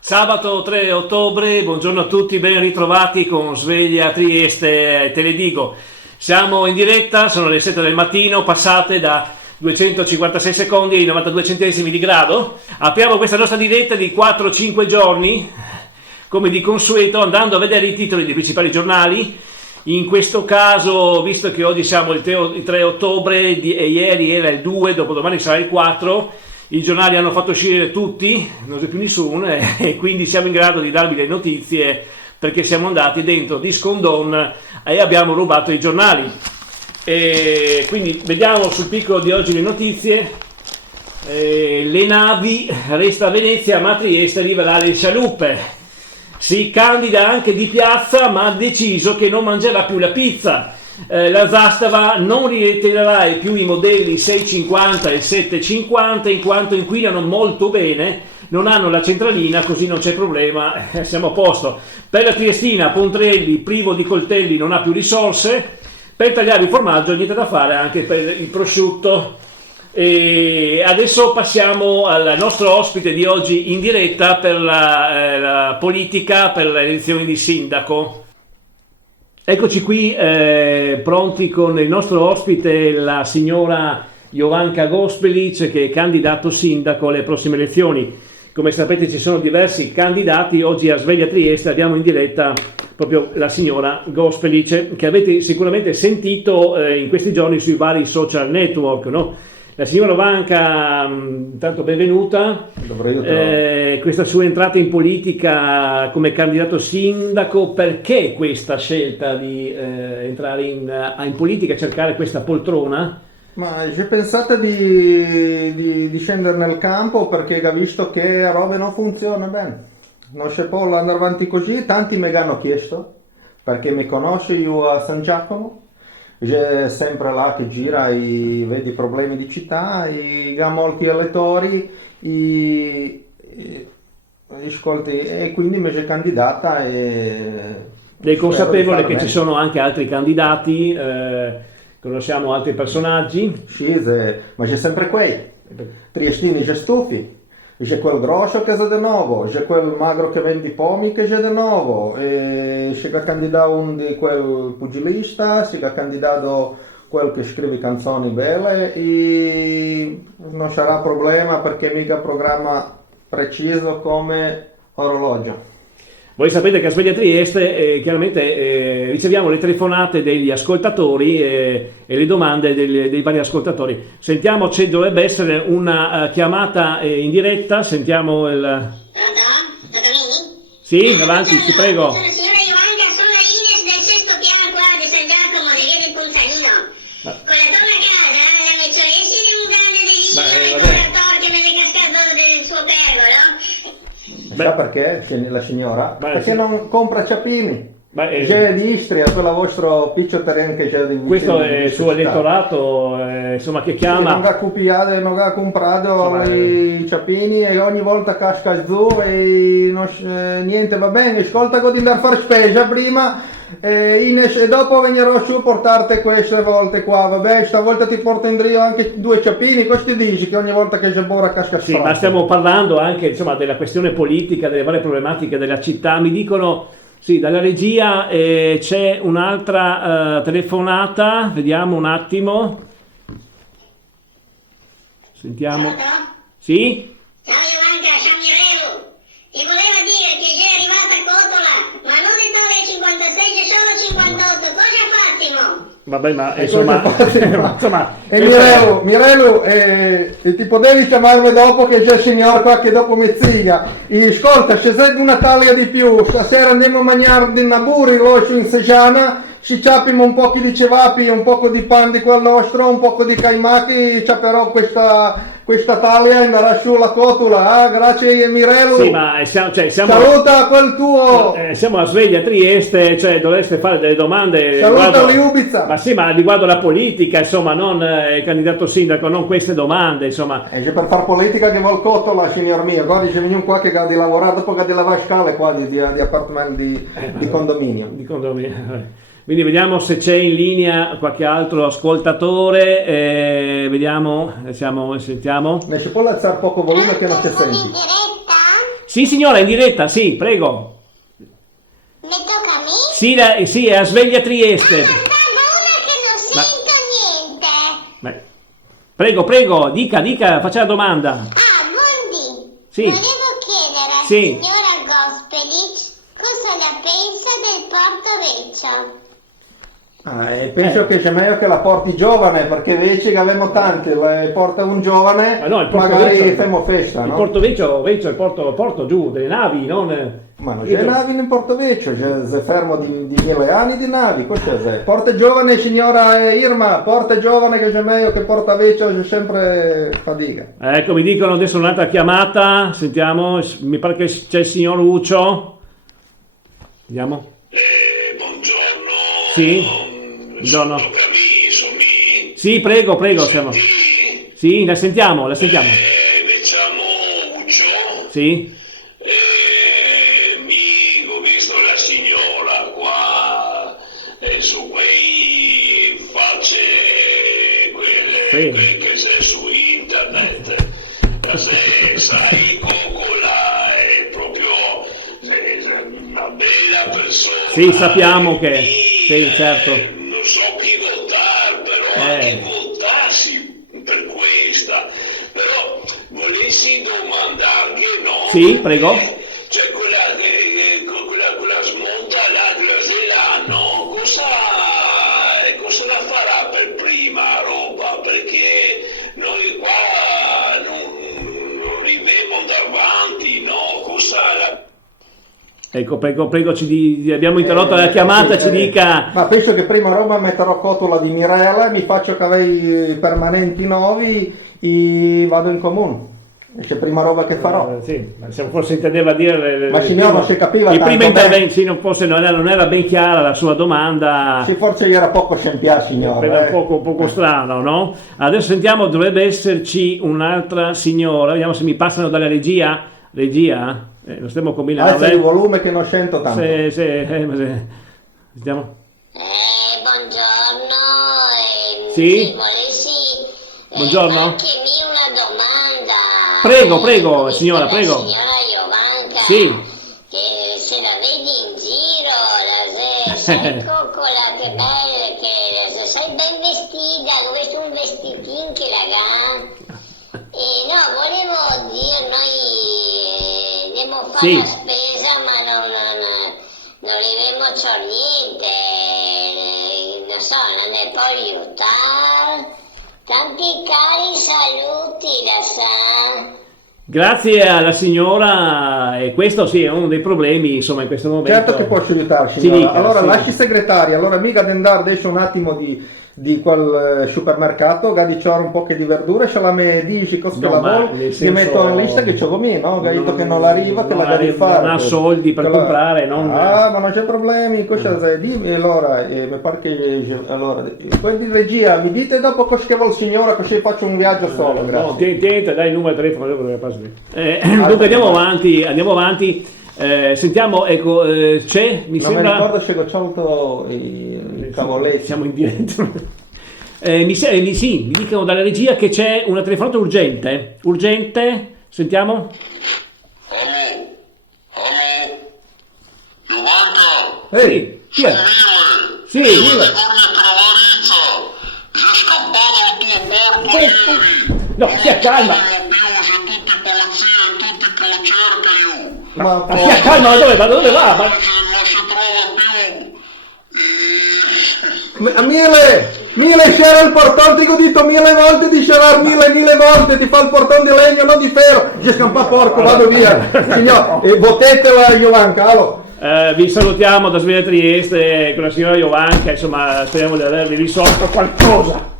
Sabato 3 ottobre, buongiorno a tutti, ben ritrovati con Sveglia Trieste Teledigo. Siamo in diretta, sono le 7 del mattino, passate da 256 secondi ai 92 centesimi di grado. Apriamo questa nostra diretta di 4-5 giorni, come di consueto, andando a vedere i titoli dei principali giornali. In questo caso, visto che oggi siamo il 3 ottobre e ieri era il 2, dopodomani sarà il 4, i giornali hanno fatto uscire tutti, non c'è più nessuno, e quindi siamo in grado di darvi le notizie perché siamo andati dentro Discondon e abbiamo rubato i giornali. E quindi vediamo sul piccolo di oggi le notizie. Le navi, resta a Venezia, ma Trieste arriverà le scialuppe. Si candida anche Di Piazza, ma ha deciso che non mangerà più la pizza. La Zastava non ritirerà più i modelli 650 e 750 in quanto inquinano molto bene, non hanno la centralina, così non c'è problema, siamo a posto. Per la Triestina, Pontrelli, privo di coltelli, non ha più risorse. Per tagliare il formaggio niente da fare anche per il prosciutto. E adesso passiamo al nostro ospite di oggi in diretta per la politica, per le elezioni di sindaco. Eccoci qui pronti con il nostro ospite, la signora Jovanka Gospelic, che è candidato sindaco alle prossime elezioni. Come sapete ci sono diversi candidati, oggi a Sveglia Trieste abbiamo in diretta proprio la signora Gospelic, che avete sicuramente sentito in questi giorni sui vari social network, no? La signora Jovanka, intanto benvenuta. Questa sua entrata in politica come candidato sindaco, perché questa scelta di entrare in politica e cercare questa poltrona? Ma ho pensato di scendere nel campo perché ho visto che la roba non funziona bene. Non si può andare avanti così, tanti mi hanno chiesto, perché mi conosce io a San Giacomo. C'è sempre là che gira e vede i problemi di città, e ha molti elettori e quindi mi sono candidata. Lei è consapevole che ci sono anche altri candidati, conosciamo altri personaggi? Sì, ma c'è sempre quei triestini c'è stufi. C'è quel grosso che è di nuovo, c'è quel magro che vende i pomi che c'è di nuovo, si è candidato di quel pugilista, si è candidato quel che scrive canzoni belle e non sarà problema perché mica programma preciso come orologio. Voi sapete che a Sveglia Trieste chiaramente riceviamo le telefonate degli ascoltatori e le domande dei vari ascoltatori. Sentiamo, dovrebbe essere una chiamata in diretta, sentiamo il... Pronto? Totomini? Sì, avanti, ti prego. Sono signora Jovanka, sono Ines del sesto piano qua di San Giacomo, di via del Punzanino. Con la torna a casa, la Mezzolesi di un grande delitto, il copertor che me ne è cascato del suo pergolo. Sa perché la signora? Perché sì. non compra ciappini. C'è di Istria, quella vostro piccio terreno che c'è di questo è il suo elettorato, insomma, che chiama. Non ha copiato, non ha comprato i ciappini e ogni volta casca giù e niente va bene. Ascolta che devi andare a fare spesa prima e dopo venirò su a portarti queste volte qua. Vabbè, stavolta ti porto in drio anche 2 ciappini. Cosa ti dici che ogni volta che c'è bora casca Sì, ma stiamo parlando anche, insomma, della questione politica, delle varie problematiche della città. Mi dicono, sì, dalla regia c'è un'altra telefonata, vediamo un attimo. Sentiamo. Pronto? Sì? Ciao Jovanka, ciao Mirelu. Ti voleva dire che sei arrivata a Cotola, ma non di 56, c'è solo 58. Cosa fattimo? Vabbè, ma insomma e Mirelu, ti potevi chiamarmi dopo che c'è il signor qua che dopo mi ziga. E ascolta, se sei una taglia di più, stasera andiamo a mangiare di naburi, l'oscio in Sejana, ci ciappiamo un po' di cevapi, un po' di pan di quel nostro, un po' di caimacchi, ciapperò questa taglia e andrà su la Cotola. Grazie Mirelu. Sì, ma siamo saluta quel tuo. Siamo a Sveglia Trieste, cioè dovreste fare delle domande. Saluta Liubica. Ma sì, ma riguardo la politica, insomma, non il candidato sindaco, non queste domande, insomma. E per far politica che vuol Cotola, signor mio, guardi c'è venuto qua che ha di lavorare dopo che ha di lavare scale qua di appartamenti di condominio. Di condominio. Quindi vediamo se c'è in linea qualche altro ascoltatore, vediamo, sentiamo. Ne si può alzare poco volume che non si Sono in senti. diretta? Sì signora, in diretta, sì, prego. Mi tocca a me? Sì, sì, è a Sveglia Trieste. Una che non sento niente. Beh, prego, dica, faccia la domanda. Mondi. Sì. Volevo chiedere al Sì. signora Gospelic cosa ne pensa del Porto Vecchio. Penso che c'è meglio che la porti giovane, perché invece che abbiamo tanti, le porta un giovane, Ma no, il Porto magari Vecchio- facciamo festa, Il no? Porto Vecchio è il porto giù, delle navi, non... Ma non c'è navi in Porto Vecchio, c'è fermo di 1000 anni di navi, cos'è? Porta giovane signora Irma, porta giovane che c'è meglio che Porta Vecchio, c'è sempre fatica. Ecco, mi dicono adesso un'altra chiamata, sentiamo, mi pare che c'è il signor Lucio. Vediamo. Buongiorno. Sì, buongiorno. Sono mi. Sì, prego, siamo. Sì, la sentiamo. Diciamo Uccio. Sì, Ho visto la signora qua su quei facce, Sì. che c'è su internet. Sai, Cocola è proprio una bella persona. sì, sappiamo che... Sì, certo. Non so chi votare, però anche votassi per questa. Però volessi domandargli, no? Sì, prego. Cioè quella smonta là dell'anno, cosa la farà per prima roba? Perché noi qua non arriviamo andare avanti, no? Cosa la... Ecco, prego, abbiamo interrotto la chiamata, ci dica... Ma penso che prima roba metterò cotola di Mirella, mi faccio cavei permanenti nuovi e vado in comune. C'è prima roba che farò. Sì, se forse intendeva dire... Ma signor, non si capiva i tanto primi bene. interventi, sì, forse non era ben chiara la sua domanda. Sì, forse gli era poco scempiato, signore. Era un poco strano, no? Adesso sentiamo, dovrebbe esserci un'altra signora, vediamo se mi passano dalla regia. Regia? Lo stiamo combinando. Alza il volume che non sento tanto. Sentiamo. Buongiorno. Sì? Volessi Buongiorno. anche me una domanda. Prego, signora, prego. La signora Iovanka. Sì. Che se la vedi in giro, sai Coccola, che bella, che sei ben vestita, questo è un vestitin che la ga. No, volevo dire, noi andiamo a fare Sì. la spesa, ma non arriviamo a niente, non so, non ne può aiutare. Tanti cari saluti, la sa. Grazie alla signora, e questo sì è uno dei problemi, insomma, in questo momento. Certo che posso aiutare, Ci signora. dica, Allora sì. lasci segretaria, allora mica ad andare adesso un attimo di quel supermercato, gadiciare un po' che di verdura, ce la me dici cosa che No, la ma vuoi, nel ti senso- metto in lista che c'ho con me, no? Gadito che non arriva, che non la devi arriva, fare. non ha soldi per comprare, non- Ah, ma non c'è problemi, cosa sai? Dimmi allora, mi pare che... Allora, quelli di regia, mi dite dopo cosa che vuole il signore, così faccio un viaggio solo, No, grazie. tieni, dai il numero di telefono, dove passa lì. Dunque andiamo avanti. Sentiamo, ecco, c'è, mi Non mi sembra... ricordo se ho sciolto i cavoletti. Siamo in diretta. Sì, mi dicono dalla regia che c'è una telefonata urgente. Sentiamo. Allo? Iovanka? Sì, chi è? Sì, Io Mille. ricordo Travarizza, sei scappato al tuo porto ieri. No, stia calma. Non più, c'è tutti polizia e tutti che lo cercano. Ma Stia calma, ma dove va? Non si trova più. A Mille c'era il portone, ti ho detto 1000 volte di scerar 1000 volte, ti fa il portone di legno, non di ferro, ci scampa porco, vado via. Signor, e votetela Iovanka, allo. Vi salutiamo da Sveglia Trieste con la signora Iovanka, insomma, speriamo di avervi risolto qualcosa.